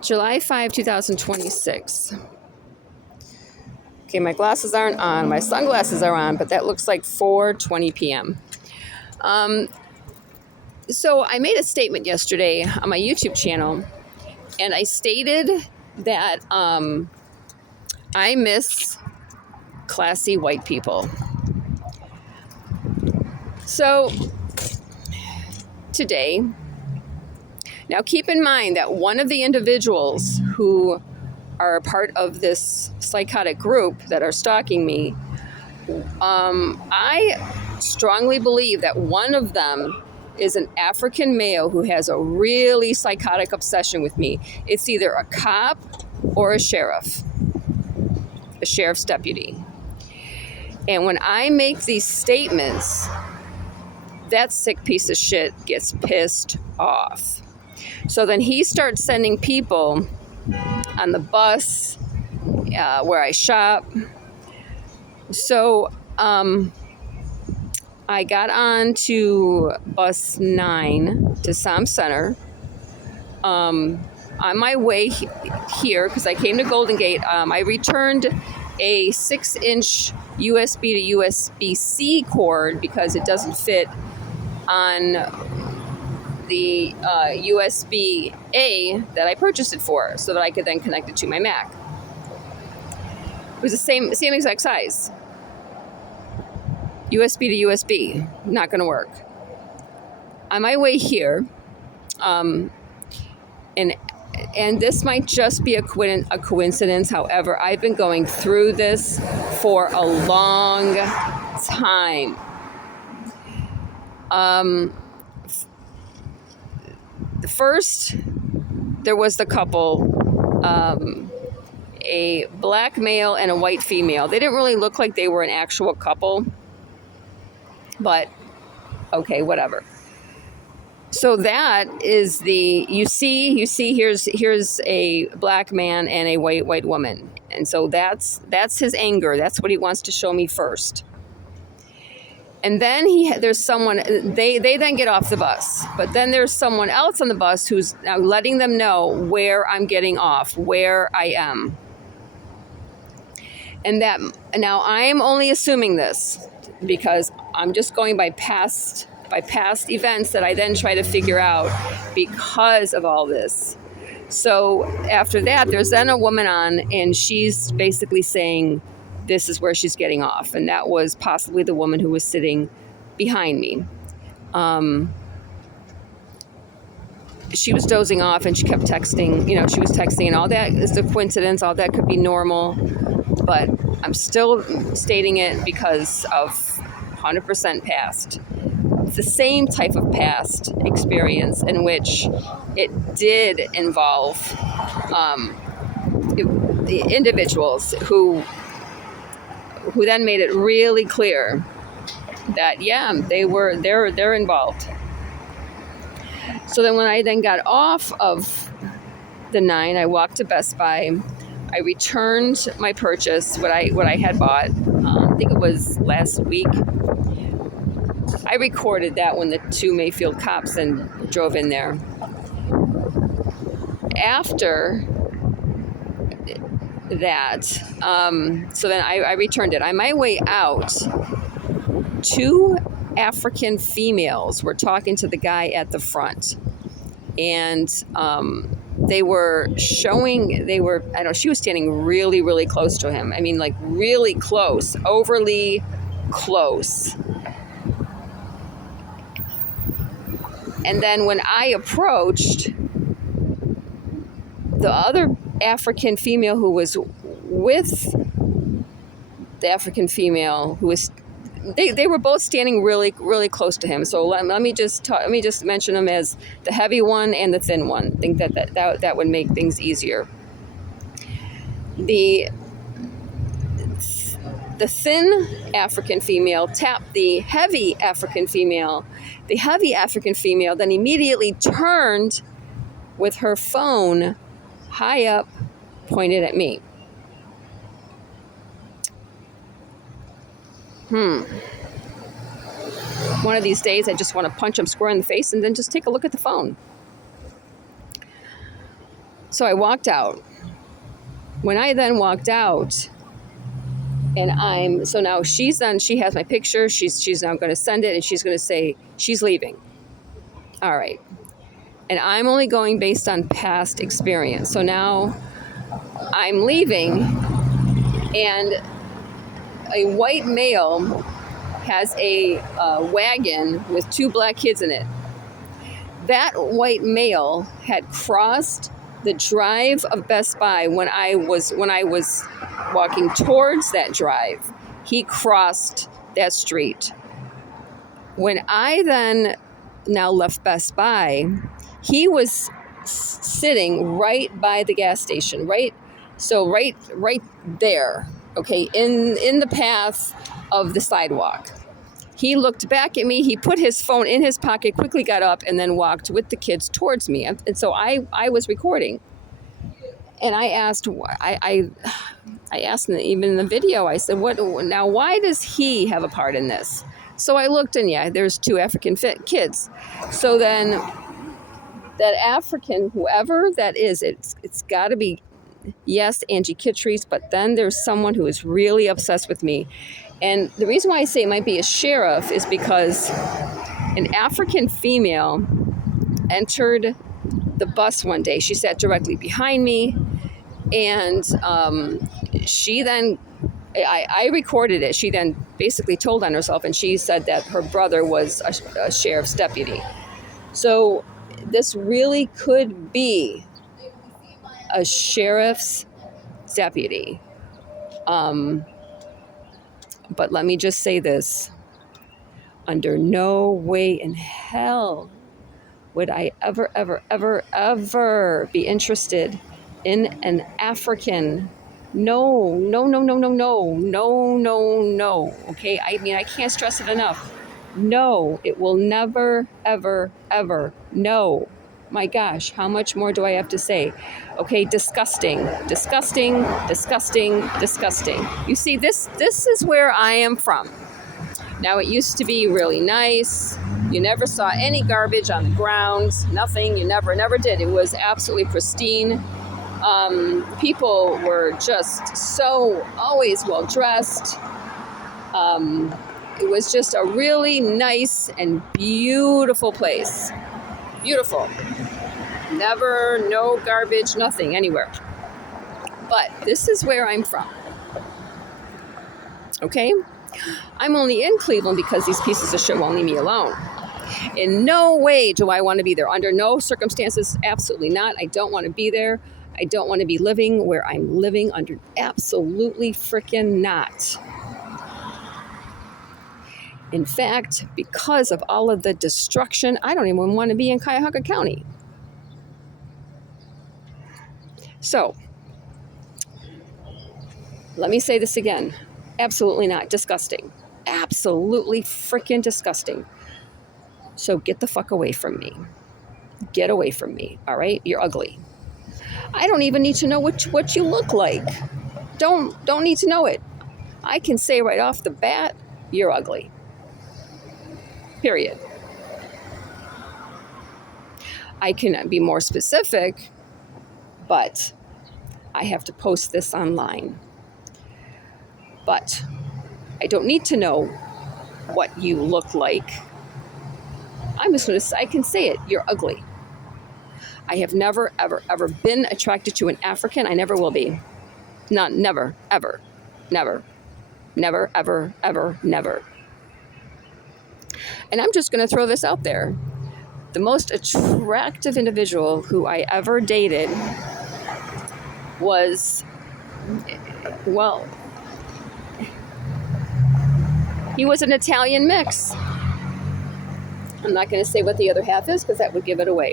July 5, 2026. Okay, my glasses aren't on. My sunglasses are on, but that looks like 4:20 p.m. So I made a statement yesterday on my YouTube channel, and I stated that I miss classy white people. So today, now keep in mind that one of the individuals who are a part of this psychotic group that are stalking me, I strongly believe that one of them is an African male who has a really psychotic obsession with me. It's either a cop or a sheriff's deputy. And when I make these statements, that sick piece of shit gets pissed off. So then he starts sending people on the bus where I shop. So I got on to bus 9 to SOM Center. On my way here, because I came to Golden Gate, I returned a 6-inch USB to USB-C cord because it doesn't fit on the USB-A that I purchased it for, so that I could then connect it to my Mac. It was the same exact size. USB to USB, not going to work. On my way here, and this might just be a coincidence. However, I've been going through this for a long time. First, there was the couple, a black male and a white female. They didn't really look like they were an actual couple, but okay, whatever. So that is you see here's a black man and a white woman. And so that's his anger. That's what he wants to show me first. And then there's someone, they then get off the bus. But then there's someone else on the bus who's now letting them know where I'm getting off, where I am. And that, now I am only assuming this because I'm just going by past events that I then try to figure out because of all this. So after that, there's then a woman on, and she's basically saying this is where she's getting off. And that was possibly the woman who was sitting behind me. She was dozing off and she kept texting, she was texting, and all that is a coincidence. All that could be normal, but I'm still stating it because of 100% past. It's the same type of past experience in which it did involve the individuals who then made it really clear that they're involved. So then when I then got off of the 9, I walked to Best Buy. I returned my purchase, what I had bought. I think it was last week. I recorded that when the 2 Mayfield cops then drove in there. After that, so then I returned it. On my way out, 2 African females were talking to the guy at the front, and she was standing really, really close to him. I mean, like really close, overly close. And then when I approached, the other African female who was with the African female who was, they were both standing really, really close to him. So let me just mention them as the heavy one and the thin one. I think that would make things easier. The thin African female tapped the heavy African female. The heavy African female then immediately turned with her phone high up, pointed at me. One of these days, I just want to punch him square in the face and then just take a look at the phone. So I walked out. When I then walked out, and so now she has my picture. She's now going to send it, and she's going to say she's leaving. All right. And I'm only going based on past experience. So now I'm leaving, and a white male has a wagon with 2 black kids in it. That white male had crossed the drive of Best Buy when I was walking towards that drive. He crossed that street. When I then now left Best Buy, he was sitting right by the gas station, right there, okay, in the path of the sidewalk. He looked back at me, he put his phone in his pocket, quickly got up, and then walked with the kids towards me. And so I was recording. And I asked, I asked even in the video, I said, why does he have a part in this? So I looked, and yeah, there's 2 African kids. So then that African, whoever that is, it's got to be, yes, Angie Kittries, but then there's someone who is really obsessed with me. And the reason why I say it might be a sheriff is because an African female entered the bus one day. She sat directly behind me, and she then, I recorded it. She then basically told on herself, and she said that her brother was a sheriff's deputy. So this really could be a sheriff's deputy. But let me just say this. Under no way in hell would I ever be interested in an African. No. Okay, I mean, I can't stress it enough. No, it will never, ever. No. My gosh, how much more do I have to say? Okay, disgusting. You see, this is where I am from. Now, it used to be really nice. You never saw any garbage on the ground, nothing. You never did. It was absolutely pristine. People were just so always well dressed. It was just a really nice and beautiful place. Beautiful. Never, no garbage, nothing anywhere. But this is where I'm from. Okay? I'm only in Cleveland because these pieces of shit won't leave me alone. In no way do I want to be there. Under no circumstances, absolutely not. I don't want to be there. I don't want to be living where I'm living under absolutely freaking not. In fact, because of all of the destruction, I don't even want to be in Cuyahoga County. So, let me say this again. Absolutely not. Disgusting. Absolutely freaking disgusting. So get the fuck away from me. Get away from me, all right? You're ugly. I don't even need to know what you look like. Don't need to know it. I can say right off the bat, you're ugly. Period. I can be more specific, but I have to post this online. But I don't need to know what you look like. I'm just going to say, I can say it, you're ugly. I have never, ever been attracted to an African. I never will be. Never, ever. Never, ever. And I'm just going to throw this out there. The most attractive individual who I ever dated was, well, he was an Italian mix. I'm not going to say what the other half is because that would give it away.